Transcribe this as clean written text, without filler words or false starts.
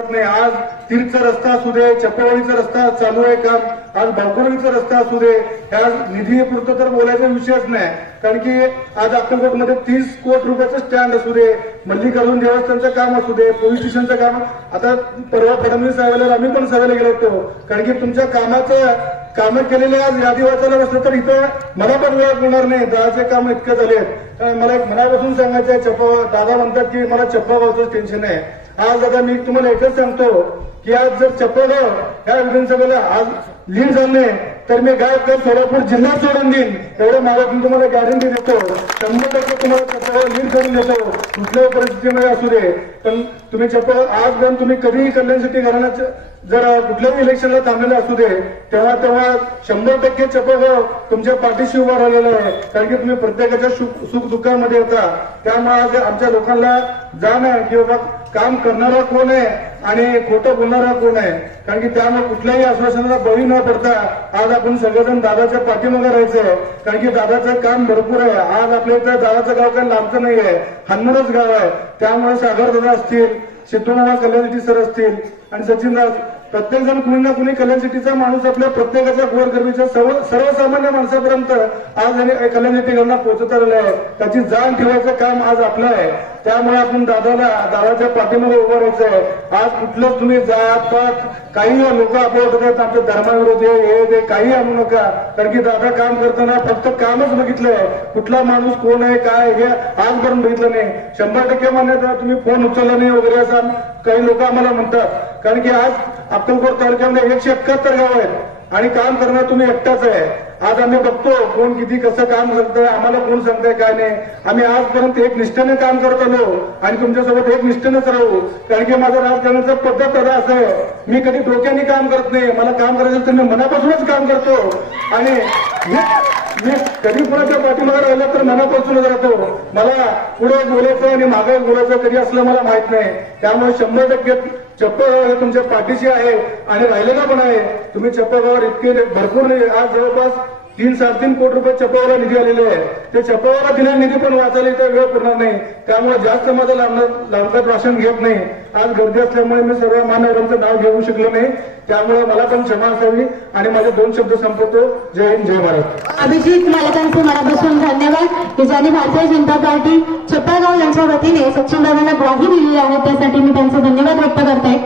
नाही। आज तीरचा रस्ता असू दे, चप्पवाडीचा रस्ता चालू आहे काम, आज बावकुर्डीचा रस्ता असू दे, आज निधी पुरतं तर बोलायचा विषयच नाही। कारण की आज अक्कलकोटमध्ये 30 कोटी रुपयाचं स्टँड असू दे, मल्लिकार्जुन देवस्थानचं काम असू दे, पोलीस स्टेशनचं काम, आता परवा फडणवीस साहेबांना आम्ही पण सभेला गेलो होतो। कारण की तुमच्या कामं केलेले आज यादी वाचायला बसलं तर इथं मला पण वेळ होणार नाही। दहाचे काम इतकं झालेत। मला एक मनापासून सांगायचं आहे, दादा म्हणतात की मला चप्पागावचं टेन्शन आहे। आज दादा मी तुम्हाला एकच सांगतो की आज जर चप्पगाव या विधानसभेला आज लीड झाले तर मी गाव सोलापूर जिल्हा सोडून देईन, एवढं माझ्यातून तुम्हाला गॅरंटी देतो। 100% तुम्हाला चप्पगाव लीड करून देतो, कुठल्याही परिस्थितीमध्ये असू दे। पण तुम्ही चप्पगाव आज पण तुम्ही कधीही कल्याण सिटी घराण्याचं जर कुठल्याही इलेक्शनला थांबलेलं असू दे तेव्हा 100% चप्पगाव तुमच्या पाठीशी उभा राहिलेला आहे। कारण की तुम्ही प्रत्येकाच्या सुख दुःखामध्ये येता। त्यामुळे आज आमच्या लोकांना जाण आहे की बाबा काम करणारा कोण आहे आणि खोटं बोलणारा कोण आहे। कारण की त्यामुळे कुठल्याही आश्वासनाला बळी न पडता आज आपण सगळेजण दादाच्या पाठीमागे राहायचंय। कारण की दादाचं काम भरपूर आहे। आज आपल्या इथं दादाचं गाव काही लांबचं नाही आहे, हनमनच गाव आहे। त्यामुळे सागर दादा असतील, सिद्धूमामा कल्याण सिटी सर असतील आणि सचिनराज, प्रत्येक जण कुणी ना कुणी कल्याण सिटीचा माणूस आपल्या प्रत्येकाच्या गोरगरिबीच्या सर्वसामान्य माणसापर्यंत आज कल्याण सिटीकडनं पोहोचत आलेलं आहे। त्याची जाण ठेवायचं काम आज आपलं आहे। त्यामुळे आपण दादाच्या पाठीमागे उभं राहायचंय। आज कुठलंच तुम्ही जात पात काही लोक आपल्याला आमच्या धर्माविरोधी हे ते काही आणू नका। कारण की दादा काम करताना फक्त कामच बघितलंय, कुठला माणूस कोण आहे काय हे आजपर्यंत बघितलं नाही। 100% मान्यता तुम्ही फोन उचलला नाही वगैरे असं काही लोक आम्हाला म्हणतात। कारण की आज अक्कलकोट तालुक्यामध्ये 171 गाव आहेत आणि काम करणार तुम्ही एकटाच आहे। आज आम्ही बघतो कोण किती कसं काम करतंय, आम्हाला कोण सांगतंय काय नाही। आम्ही आजपर्यंत एक निष्ठेने काम करत आलो आणि तुमच्यासोबत एक निष्ठेनेच राहू। कारण की माझं राजकारणाचं पद्धत असं आहे, मी कधी डोक्याने काम करत नाही। मला काम करायचं तर मी मनापासूनच काम करतो आणि मी कधी कुणाच्या पाठीमागे राहिलं तर मनापासूनच राहतो। मला पुढे बोलायचं आणि मागे बोलायचं कधी असलं मला माहित नाही। त्यामुळे 100% चप्पगाव हे तुमच्या पाठीशी आहे आणि राहिलेला पण आहे। तुम्ही चप्पगावर इतके भरपूर आज जवळपास 3-3.5 कोटी रुपये चप्पगावला निधी आलेले आहे। ते चप्पगावला दिलेला निधी पण वाचायला इथं वेळ पुरणार नाही। त्यामुळे जास्त माझं लांबचं भाषण घेत नाही। आज गर्दी असल्यामुळे मी सर्व मान्यवरांचं नाव घेऊ शकलो नाही, त्यामुळे मला पण क्षमा असावी आणि माझे 2 शब्द संपवतो। जय हिंद, जय भारत। अभिजित मालकांचे मनापासून धन्यवाद की ज्यांनी भारतीय जनता पार्टी चप्पगाव यांच्या वतीने सचिन दादांना ग्वाही दिली आहे, त्यासाठी मी त्यांचे धन्यवाद व्यक्त करते।